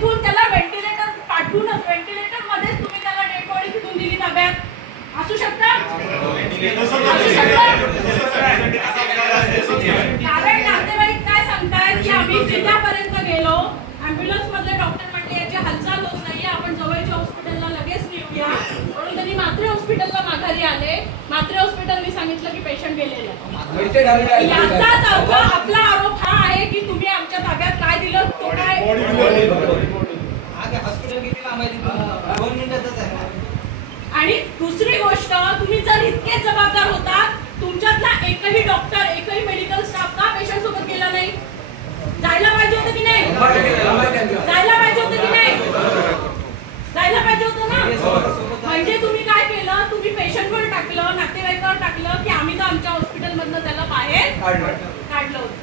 तिथून त्याला ventilator पाठवूनच ventilator मध्येच तुम्ही त्याला डेड बॉडी तिथून दिली ताब्यात. असू शकतं? कारण नातेवाईक काय सांगतायत की आम्ही जिल्ह्यापर्यंत गेलो, ॲम्ब्युलन्स मधले डॉक्टर म्हटले याची हालचाल होत नाहीये, आपण जवळच्या हॉस्पिटलला लगेच नेऊया. म्हणून त्यांनी मात्रे हॉस्पिटलला माघारी आले. मात्रे हॉस्पिटलनी सांगितलं की पेशंट गेलेले. याचाच अर्थ आपला आरोप हा आहे की तुम्ही आमच्या ताब्यात काय दिलं तो काय. आणि दुसरी गोष्ट, तुम्ही जर इतके जबाबदार होता, तुमच्यातला एकही डॉक्टर एकही मेडिकल स्टाफ का पेशंट सोबत गेला नाही? जायला पाहिजे होतं की नाही? जायला पाहिजे होतं की नाही? जायला पाहिजे होतं ना. म्हणजे तुम्ही काय केलं, तुम्ही पेशंटवर टाकलं, नातेवाईकावर टाकलं की आम्ही तर आमच्या हॉस्पिटलमधनं त्याला बाहेर काढलं होतं.